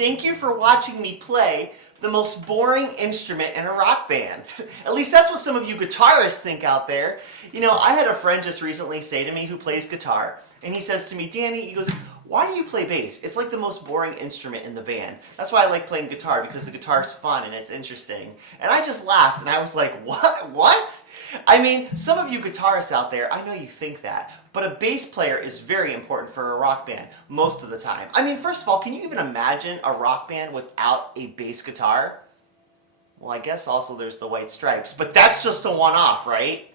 thank you for watching me play the most boring instrument in a rock band. At least that's what some of you guitarists think out there. You know, I had a friend just recently say to me who plays guitar, and he says to me, Danny, he goes, why do you play bass? It's like the most boring instrument in the band. That's why I like playing guitar, because the guitar's fun and it's interesting. And I just laughed and I was like, what? I mean, some of you guitarists out there, I know you think that, but a bass player is very important for a rock band most of the time. I mean, first of all, can you even imagine a rock band without a bass guitar? Well, I guess also there's the White Stripes, but that's just a one-off, right?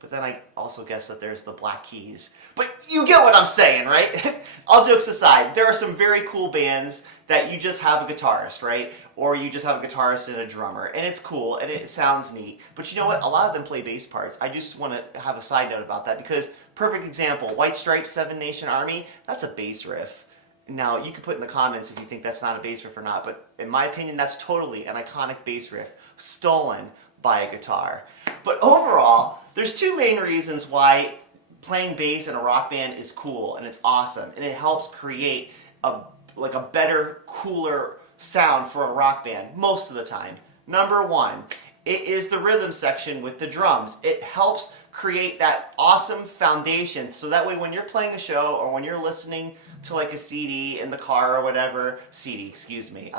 But then I also guess that there's the Black Keys. But you get what I'm saying, right? All jokes aside, there are some very cool bands that you just have a guitarist, right? Or you just have a guitarist and a drummer, and it's cool, and it sounds neat. But you know what? A lot of them play bass parts. I just want to have a side note about that, because, perfect example, White Stripes, Seven Nation Army, that's a bass riff. Now, you can put in the comments if you think that's not a bass riff or not, but in my opinion, that's totally an iconic bass riff, stolen by a guitar. But overall, there's two main reasons why playing bass in a rock band is cool and it's awesome, and it helps create a better, cooler sound for a rock band most of the time. Number one, it is the rhythm section with the drums. It helps create that awesome foundation, so that way when you're playing a show or when you're listening to like a CD in the car or whatever, CD, excuse me,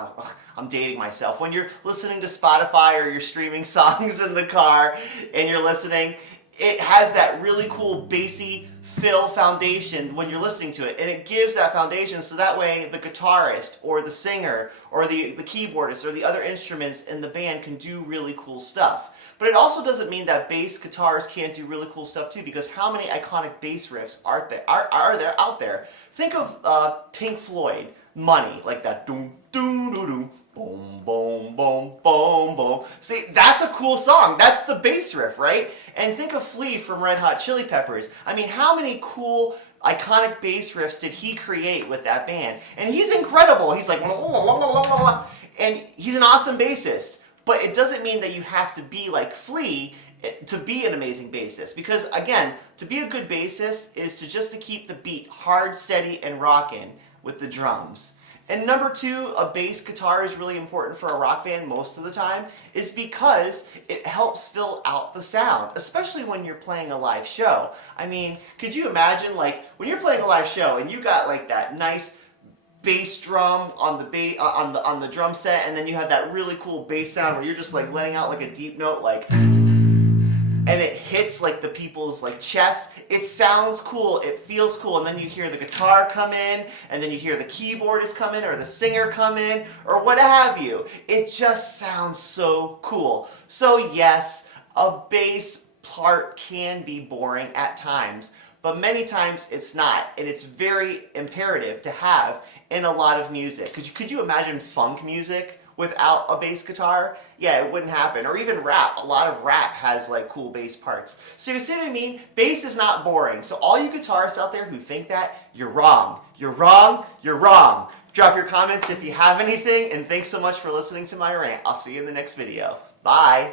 I'm dating myself. When you're listening to Spotify or you're streaming songs in the car and you're listening, it has that really cool bassy fill foundation when you're listening to it, and it gives that foundation so that way the guitarist or the singer or the keyboardist or the other instruments in the band can do really cool stuff. But it also doesn't mean that bass guitars can't do really cool stuff too, because how many iconic bass riffs are there out there? Think of Pink Floyd, Money, like that doom doom doom doom boom boom boom boom boom. See, that's a cool song. That's the bass riff, right? And think of Flea from Red Hot Chili Peppers. I mean, how many cool iconic bass riffs did he create with that band? And he's incredible. He's like, and he's an awesome bassist. But it doesn't mean that you have to be like Flea to be an amazing bassist. Because again, to be a good bassist is to keep the beat hard, steady, and rockin' with the drums. And number two, a bass guitar is really important for a rock band most of the time, is because it helps fill out the sound, especially when you're playing a live show. I mean, could you imagine, like, when you're playing a live show and you got like that nice bass drum on the drum set, and then you have that really cool bass sound where you're just like letting out like a deep note, like, and it hits like the people's like chest. It sounds cool, it feels cool, and then you hear the guitar come in, and then you hear the keyboardist come in, or the singer come in, or what have you. It just sounds so cool. So yes, a bass part can be boring at times, but many times it's not, and it's very imperative to have in a lot of music. Could you imagine funk music without a bass guitar? Yeah, it wouldn't happen. Or even rap. A lot of rap has like cool bass parts. So you see what I mean? Bass is not boring. So all you guitarists out there who think that, you're wrong. You're wrong. You're wrong. Drop your comments if you have anything, and thanks so much for listening to my rant. I'll see you in the next video. Bye.